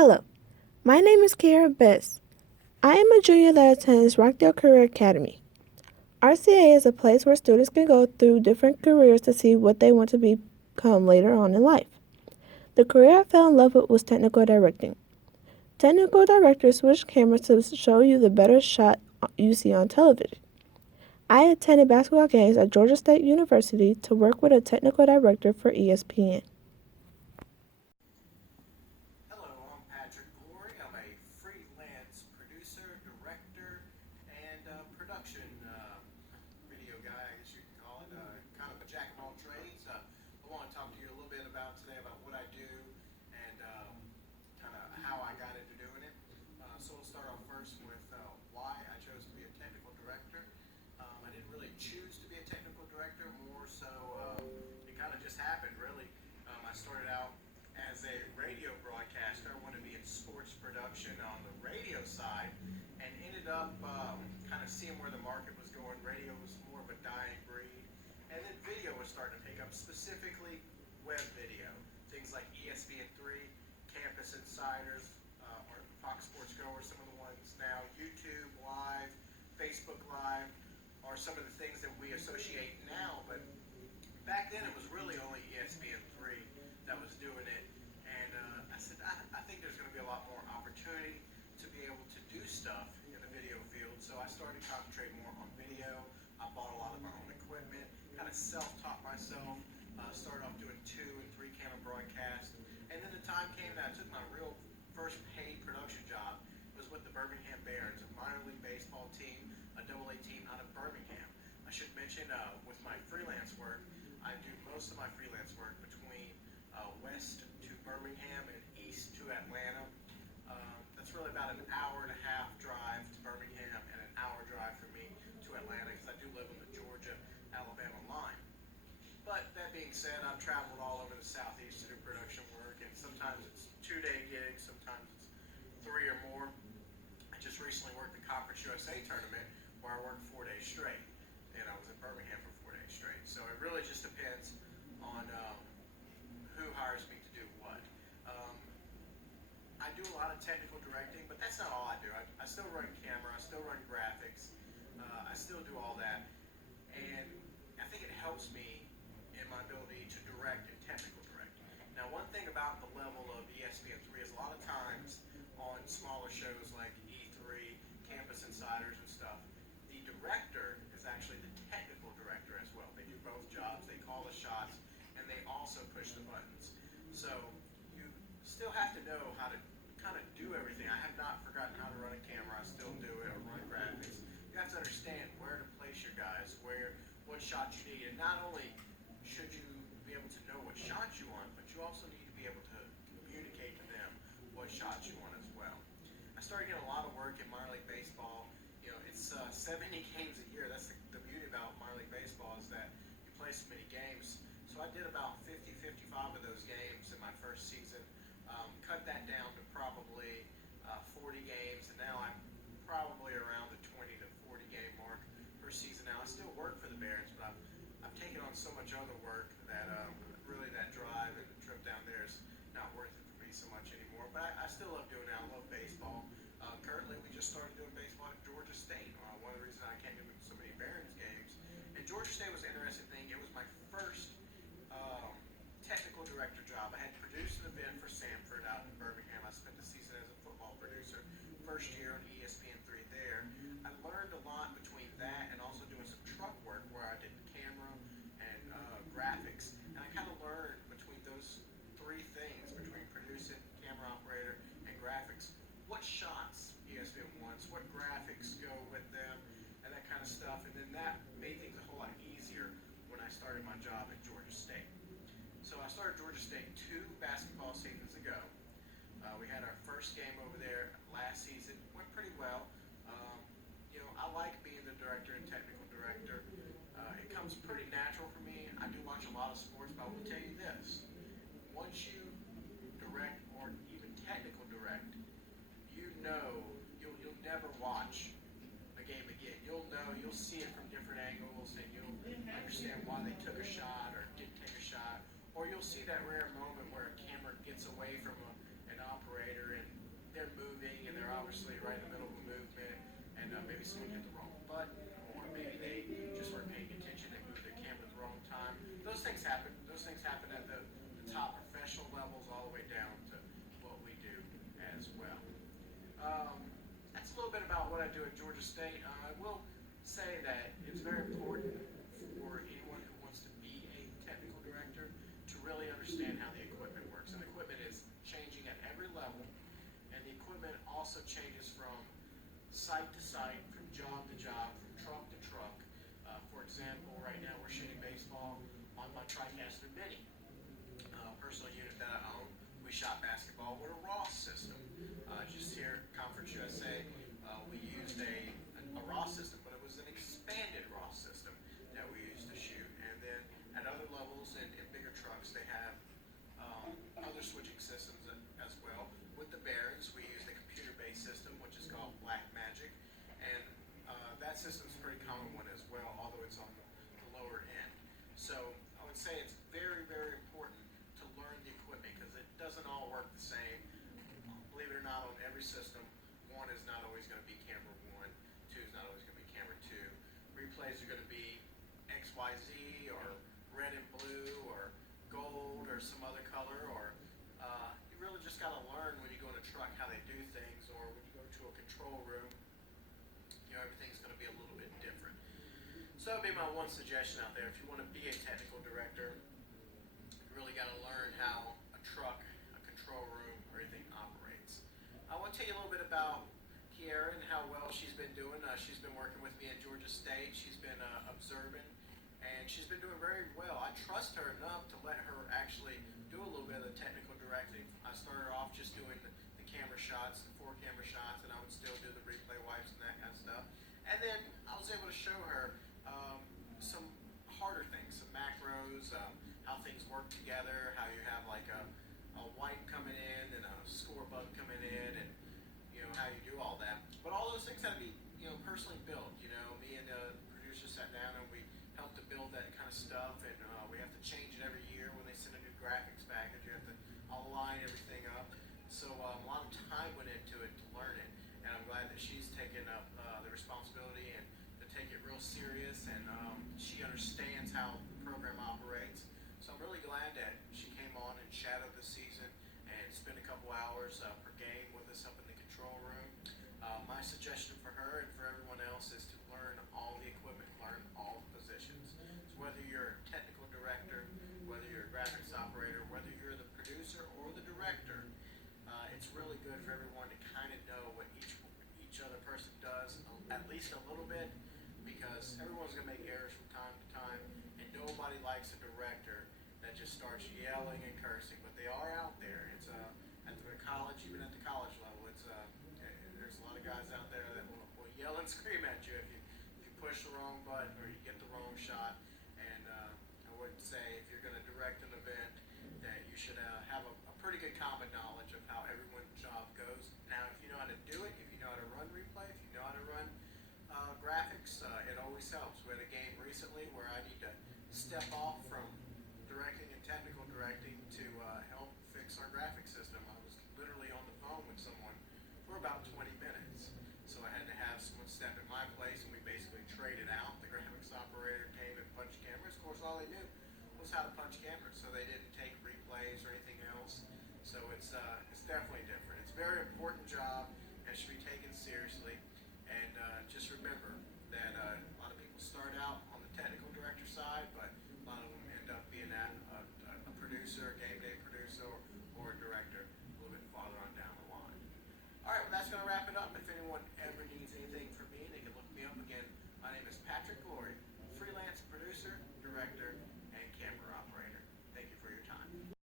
Hello, my name is Kiara Bess. I am a junior that attends Rockdale Career Academy. RCA is a place where students can go through different careers to see what they want to become later on in life. The career I fell in love with was technical directing. Technical directors switch cameras to show you the better shot you see on television. I attended basketball games at Georgia State University to work with a technical director for ESPN. Hello, I'm Patrick Glory. I'm a freelance producer, director, and production video guy, I guess you could call it. Kind of a jack of all trades. I want to talk to you a little bit about today about what I do and kind of how I got into doing it. So we'll start off first with why I chose to be a technical director. I didn't really choose to be a technical director, more so it kind of just happened, really. I started out as a radio broadcaster. I wanted to be in sports production on the radio side and ended up kind of seeing where the market was going. Radio was more of a dying breed. And then video was starting to pick up, specifically web video. Things like ESPN3, Campus Insiders, or Fox Sports Go are some of the ones now. YouTube Live, Facebook Live are some of the things that we associate now. But back then it was really only ESPN3 that was doing it. And I said, I think there's going to be a lot more opportunity to be able to do stuff in the video field. So I started concentrating more on video. I bought a lot of my own equipment, kind of self-taught myself. Started off doing 2 and 3 camera broadcasts. And then the time came that I took my real first paid production job. It was with the Birmingham Barons, a minor league baseball team, a AA team out of Birmingham. I should mention with my freelance work, I do most of my freelance work between west to Birmingham and east to Atlanta. That's really about an hour and a half drive to Birmingham and an hour drive for me to Atlanta because I do live on the Georgia-Alabama line. But that being said, I've traveled all over the Southeast to do production work, and sometimes it's 2-day gigs, sometimes it's 3 or more. I just recently worked the Conference USA tournament where I worked 4 days straight, and I was in Birmingham for 4 days straight. So it really just depends on who hires me to do what. Um, I do a lot of technical directing, but that's not all I do. I still run camera, I still run graphics, I still do all that. And I think it helps me in my ability to direct and technical direct. Now, one thing about the level of ESPN3 is a lot of times on smaller shows like E3, Campus Insiders and stuff, the director is actually the technical director as well. They do both jobs, they call the shots, and they also push the buttons. So you still have to know how to kind of do everything. I have not forgotten how to run a camera, I still do it, or run graphics. You have to understand where to place your guys, what shots you need, and not only should you be able to know what shots you want, but you also need to be able to communicate to them what shots you want as well. I started getting a lot of work in minor league baseball. You know, it's 70 games a year. That's the beauty about minor league baseball is that you play so many games. So I did about 50, 55 of those games in my first season. Cut that down to probably 40 games, and now I'm probably around the 20 to 40 game mark per season now. I still work for the Barons, but I've taken on so much other work that really that drive and the trip down there is not worth it for me so much anymore. But I still love doing it. I love baseball. Currently, we just started doing baseball at Georgia State. One of the reasons I came to so many Barons games. And Georgia State was an interesting thing. It was my first technical director job. I had produced an event for Sanford out in Birmingham. I spent the season as a football producer. First year on ESPN3 there. I learned a lot between that and also doing some truck work where I did camera and graphics. And I kind of learned between those 3 things, between producing, camera operator, and graphics, what shots ESPN wants, what graphics go with them, and that kind of stuff. And then that made things a whole lot easier when I started my job at Georgia State. So I started Georgia State 2 basketball seasons ago. We had our first game over there last season. Went pretty well. I like being the director and technical director. It comes pretty natural for me. I do watch a lot of sports, but I will tell you this. Once you direct or even technical direct, you know you'll never watch a game again. You'll see it from different angles, and you'll understand why they took a shot or didn't take a shot. Or you'll see that rare moment where a camera gets away from an operator and someone hit the wrong button, or maybe they just weren't paying attention, they moved their camera at the wrong time. Those things happen. Those things happen at the top professional levels all the way down to what we do as well. That's a little bit about what I do at Georgia State. I will say that it's very important for anyone who wants to be a technical director to really understand how the equipment works. And the equipment is changing at every level, and the equipment also changes from site to site, from job to job, from truck to truck. For example, right now we're shooting baseball on my TriCaster Mini, personal unit that I own. We shot basketball with a Ross system. Just here at Conference USA, we used a Ross system, but it was an expanded Ross system that we used to shoot. And then at other levels in bigger trucks, they have other switching systems as well. With the bearings, we use a computer-based system, which is called Black Magic, and that system's a pretty common one as well, although it's on the lower end. So I would say it's very, very important to learn the equipment because it doesn't all work the same. Believe it or not, on every system, one is not always going to be camera one, two is not always going to be camera two. Replays are going to be XYZ or red and blue or gold or some other color, or you really just got to learn when you go in a truck how they do things, or when you go to a control room, everything's going to be a little bit different. So that'd be my one suggestion out there. If you want to be a technical director, you really got to learn how a truck, a control room, everything operates. I want to tell you a little bit about Kiera and how well she's been doing. She's been working with me at Georgia State. She's been observing, and she's been doing very well. I trust her enough to let her actually do a little bit of the technical directing. I started off just doing the camera shots, the 4 camera shots, and I would still do the replay wipes and that kind of stuff. And then I was able to show her some harder things, some macros, how things work together, how you have like a wipe coming in and a score button coming in, and how you do all that. But all those things have to be personally built. Me and the producer sat down and we helped to build that kind of stuff, and we have to change it every year when they send a new graphics package. You have to align everything up. So a lot of time went into it to learn it, and I'm glad that she's taken up the responsibility and to take it real serious, and she understands how the program operates. So I'm really glad that she came on and shadowed this season and spent a couple hours per game with us up in the control room. My suggestion for her and for everyone else is to learn all the equipment, learn all the positions. So whether you're a technical director, whether you're a graphics operator, whether you're the producer or the director, it's really good for everyone to kind of know what each other person does, at least a little bit, because everyone's going to make errors from time to time, and nobody likes a director that just starts yelling and cursing, but they are out there. It's at the college, even at the college level, there's a lot of guys out there that will yell and scream at you if you push the wrong button or you get the wrong shot. And I would say if you're going to direct an event, that you should have a pretty good common knowledge of how everyone's job goes. Now, if you know how to do it, if you know how to run replay, if you know how to run graphics, it always helps. We had a game recently where I need to step off